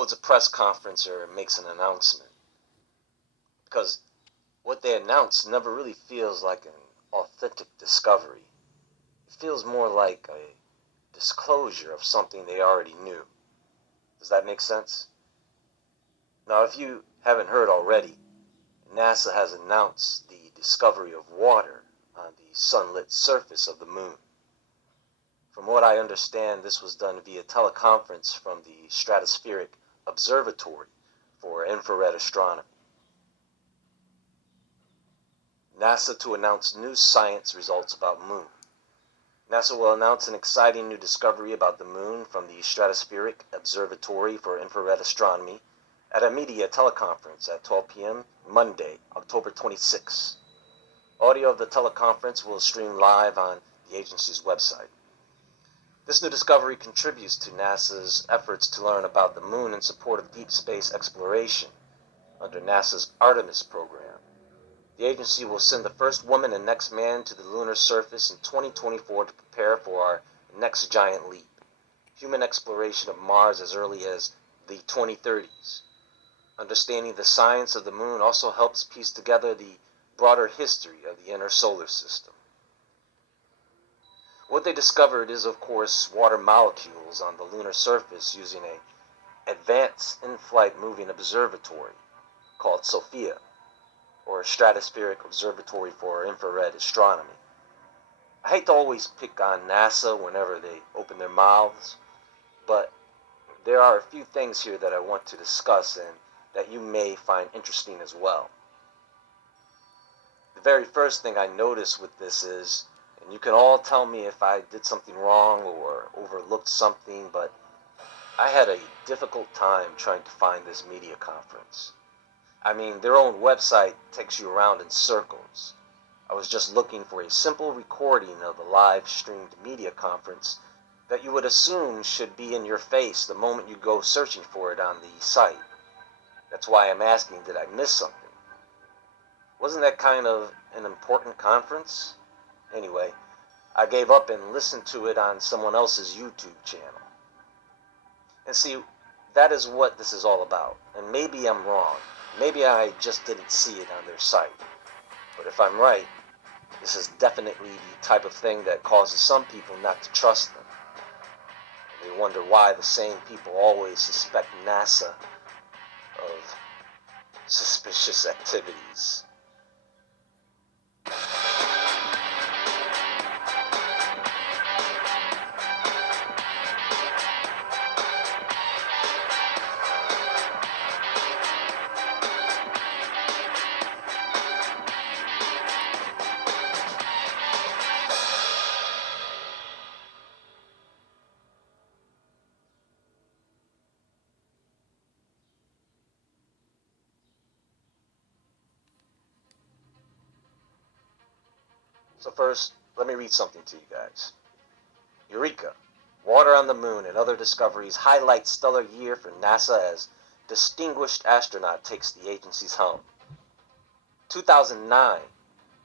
holds a press conference or makes an announcement. Because what they announce never really feels like an authentic discovery. It feels more like a disclosure of something they already knew. Does that make sense? Now, if you haven't heard already, NASA has announced the discovery of water on the sunlit surface of the moon. From what I understand, this was done via teleconference from the Stratospheric Observatory for Infrared Astronomy. NASA to announce new science results about moon. NASA will announce an exciting new discovery about the moon from the Stratospheric Observatory for Infrared Astronomy at a media teleconference at 12 p.m. Monday, October 26. Audio of the teleconference will stream live on the agency's website. This new discovery contributes to NASA's efforts to learn about the moon in support of deep space exploration under NASA's Artemis program. The agency will send the first woman and next man to the lunar surface in 2024 to prepare for our next giant leap, human exploration of Mars as early as the 2030s. Understanding the science of the moon also helps piece together the broader history of the inner solar system. What they discovered is, of course, water molecules on the lunar surface using an advanced in-flight moving observatory called SOFIA, or Stratospheric Observatory for Infrared Astronomy. I hate to always pick on NASA whenever they open their mouths, but there are a few things here that I want to discuss and that you may find interesting as well. The very first thing I notice with this is, and you can all tell me if I did something wrong or overlooked something, but I had a difficult time trying to find this media conference. I mean, their own website takes you around in circles. I was just looking for a simple recording of the live-streamed media conference that you would assume should be in your face the moment you go searching for it on the site. That's why I'm asking, did I miss something? Wasn't that kind of an important conference? Anyway, I gave up and listened to it on someone else's YouTube channel. And see, that is what this is all about. And maybe I'm wrong. Maybe I just didn't see it on their site. But if I'm right, this is definitely the type of thing that causes some people not to trust them. And they wonder why the same people always suspect NASA of suspicious activities. So first, let me read something to you guys. Eureka! Water on the Moon and Other Discoveries highlight stellar year for NASA as distinguished astronaut takes the agency's helm. 2009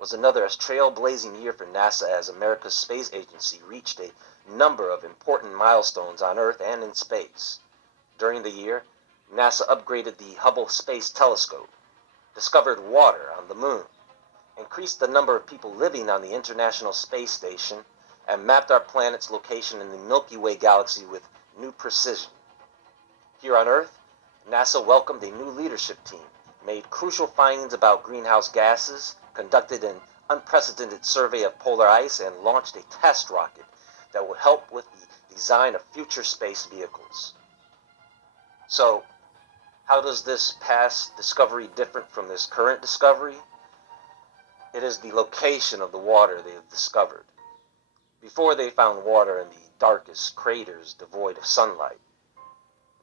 was another trailblazing year for NASA as America's space agency reached a number of important milestones on Earth and in space. During the year, NASA upgraded the Hubble Space Telescope, discovered water on the Moon, increased the number of people living on the International Space Station, and mapped our planet's location in the Milky Way galaxy with new precision. Here on Earth, NASA welcomed a new leadership team, made crucial findings about greenhouse gases, conducted an unprecedented survey of polar ice, and launched a test rocket that will help with the design of future space vehicles. So, how does this past discovery differ from this current discovery? It is the location of the water they have discovered. Before they found water in the darkest craters devoid of sunlight.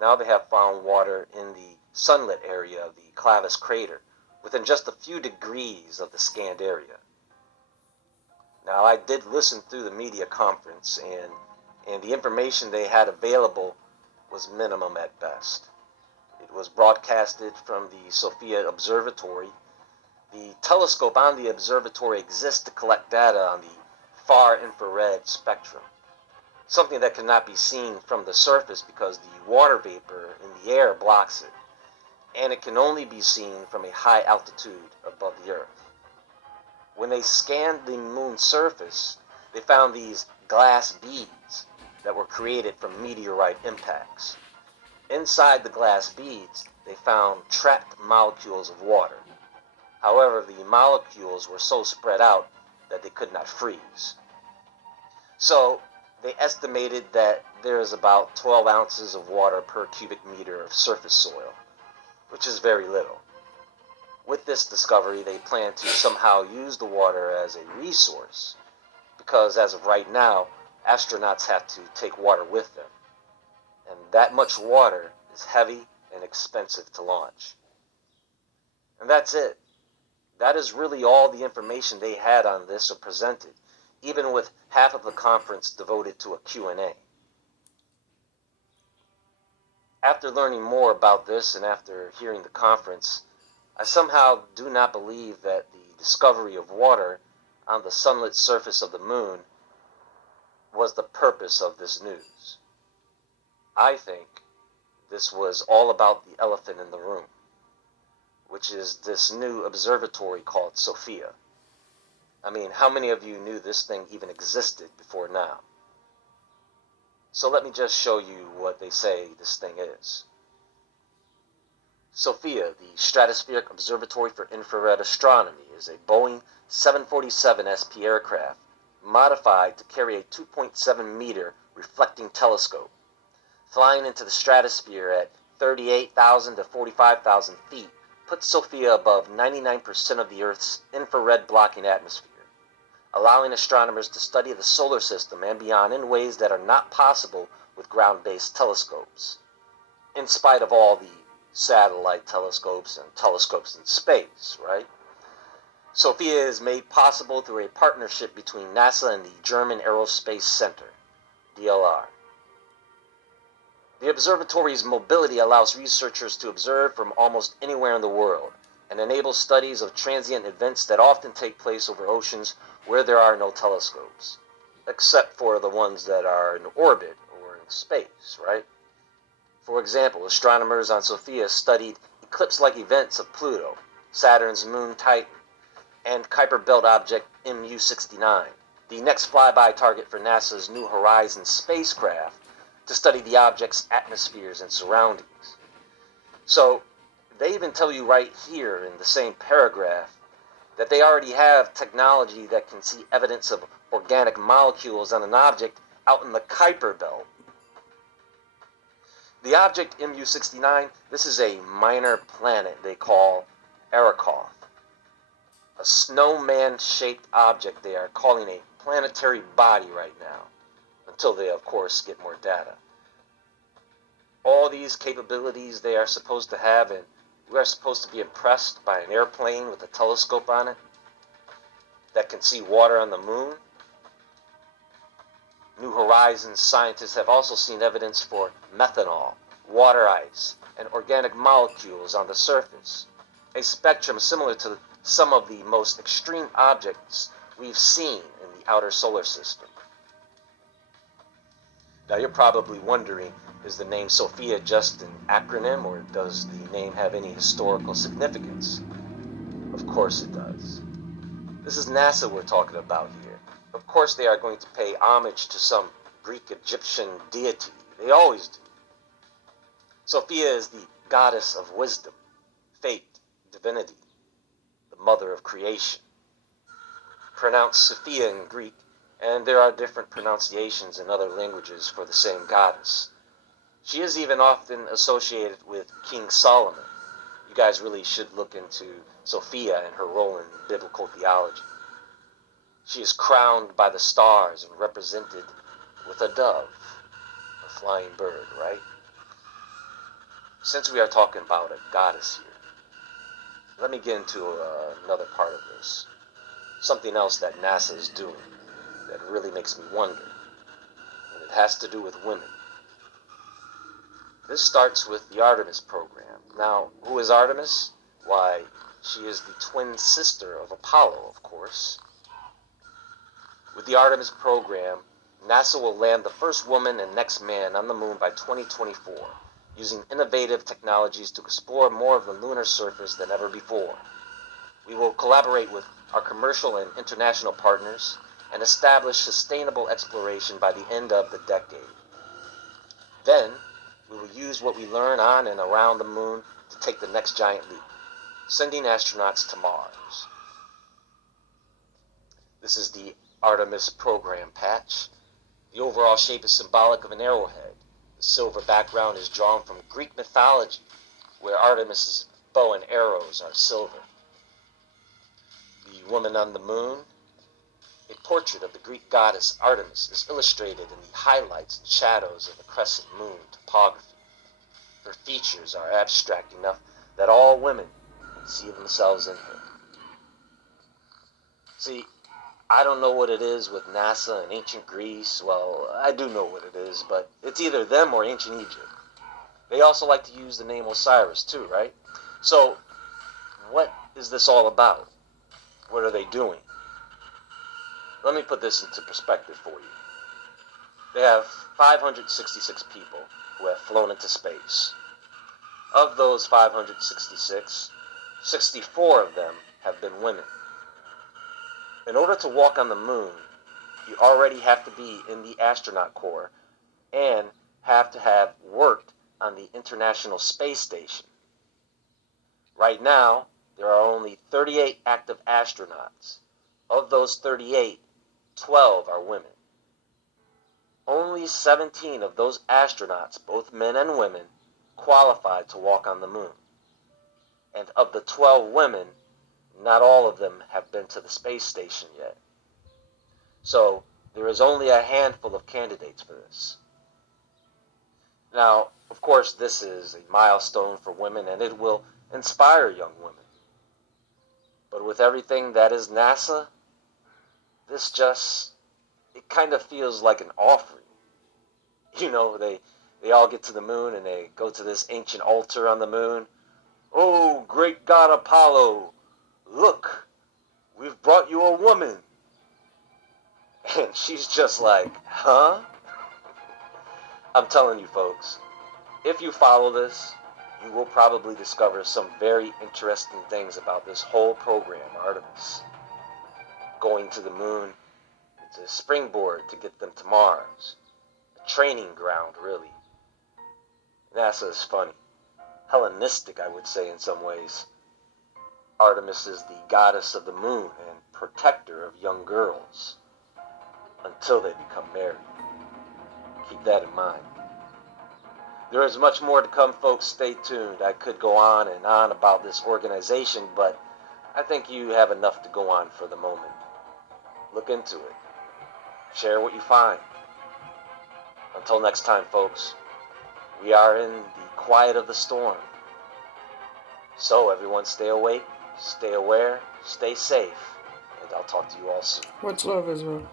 Now they have found water in the sunlit area of the Clavis crater, within just a few degrees of the scanned area. Now I did listen through the media conference, and the information they had available was minimum at best. It was broadcasted from the SOFIA Observatory. The telescope on the observatory exists to collect data on the far infrared spectrum, something that cannot be seen from the surface because the water vapor in the air blocks it, and it can only be seen from a high altitude above the Earth. When they scanned the moon's surface, they found these glass beads that were created from meteorite impacts. Inside the glass beads, they found trapped molecules of water. However, the molecules were so spread out that they could not freeze. So, they estimated that there is about 12 ounces of water per cubic meter of surface soil, which is very little. With this discovery, they plan to somehow use the water as a resource, because as of right now, astronauts have to take water with them. And that much water is heavy and expensive to launch. And that's it. That is really all the information they had on this or presented, even with half of the conference devoted to a Q&A. After learning more about this and after hearing the conference, I somehow do not believe that the discovery of water on the sunlit surface of the moon was the purpose of this news. I think this was all about the elephant in the room, which is this new observatory called SOFIA. I mean, how many of you knew this thing even existed before now? So let me just show you what they say this thing is. SOFIA, the Stratospheric Observatory for Infrared Astronomy, is a Boeing 747 SP aircraft modified to carry a 2.7 meter reflecting telescope. Flying into the stratosphere at 38,000 to 45,000 feet puts SOFIA above 99% of the Earth's infrared blocking atmosphere, allowing astronomers to study the solar system and beyond in ways that are not possible with ground-based telescopes, in spite of all the satellite telescopes and telescopes in space, right? SOFIA is made possible through a partnership between NASA and the German Aerospace Center, DLR. The observatory's mobility allows researchers to observe from almost anywhere in the world and enables studies of transient events that often take place over oceans where there are no telescopes, except for the ones that are in orbit or in space, right? For example, astronomers on SOFIA studied eclipse-like events of Pluto, Saturn's moon Titan, and Kuiper Belt object MU-69, the next flyby target for NASA's New Horizons spacecraft, to study the object's atmospheres and surroundings. So, they even tell you right here in the same paragraph that they already have technology that can see evidence of organic molecules on an object out in the Kuiper Belt. The object MU-69, this is a minor planet they call Arrokoth, a snowman-shaped object they are calling a planetary body right now, until they, of course, get more data. All these capabilities they are supposed to have, and we are supposed to be impressed by an airplane with a telescope on it that can see water on the moon. New Horizons scientists have also seen evidence for methanol, water ice, and organic molecules on the surface, a spectrum similar to some of the most extreme objects we've seen in the outer solar system. Now you're probably wondering, is the name SOFIA just an acronym, or does the name have any historical significance? Of course it does. This is NASA we're talking about here. Of course they are going to pay homage to some Greek Egyptian deity. They always do. SOFIA is the goddess of wisdom, fate, divinity, the mother of creation. Pronounced Sophia in Greek, and there are different pronunciations in other languages for the same goddess. She is even often associated with King Solomon. You guys really should look into Sophia and her role in biblical theology. She is crowned by the stars and represented with a dove, a flying bird, right? Since we are talking about a goddess here, let me get into another part of this. Something else that NASA is doing that really makes me wonder, and it has to do with women. This starts with the Artemis program. Now, who is Artemis? Why, she is the twin sister of Apollo, of course. With the Artemis program, NASA will land the first woman and next man on the moon by 2024, using innovative technologies to explore more of the lunar surface than ever before. We will collaborate with our commercial and international partners and establish sustainable exploration by the end of the decade. Then, we will use what we learn on and around the moon to take the next giant leap, sending astronauts to Mars. This is the Artemis program patch. The overall shape is symbolic of an arrowhead. The silver background is drawn from Greek mythology, where Artemis's bow and arrows are silver. The woman on the moon, a portrait of the Greek goddess Artemis, is illustrated in the highlights and shadows of the crescent moon topography. Her features are abstract enough that all women can see themselves in her. See, I don't know what it is with NASA and ancient Greece. Well, I do know what it is, but it's either them or ancient Egypt. They also like to use the name Osiris too, right? So, what is this all about? What are they doing? Let me put this into perspective for you. They have 566 people who have flown into space. Of those 566, 64 of them have been women. In order to walk on the moon, you already have to be in the astronaut corps and have to have worked on the International Space Station. Right now, there are only 38 active astronauts. Of those 38, 12 are women. Only 17 of those astronauts, both men and women, qualified to walk on the moon. And of the 12 women, not all of them have been to the space station yet. So, there is only a handful of candidates for this. Now, of course, this is a milestone for women, and it will inspire young women. But with everything that is NASA, this it kind of feels like an offering. You know, they all get to the moon and they go to this ancient altar on the moon. Oh, great God Apollo, look, we've brought you a woman. And she's just like, huh? I'm telling you folks, if you follow this, you will probably discover some very interesting things about this whole program, Artemis. Going to the moon, it's a springboard to get them to Mars. A training ground, really. NASA is funny. Hellenistic, I would say, in some ways. Artemis is the goddess of the moon and protector of young girls until they become married. Keep that in mind. There is much more to come, folks. Stay tuned. I could go on and on about this organization, but I think you have enough to go on for the moment. Look into it. Share what you find. Until next time, folks, we are in the quiet of the storm. So everyone stay awake, stay aware, stay safe, and I'll talk to you all soon. What's love, Israel?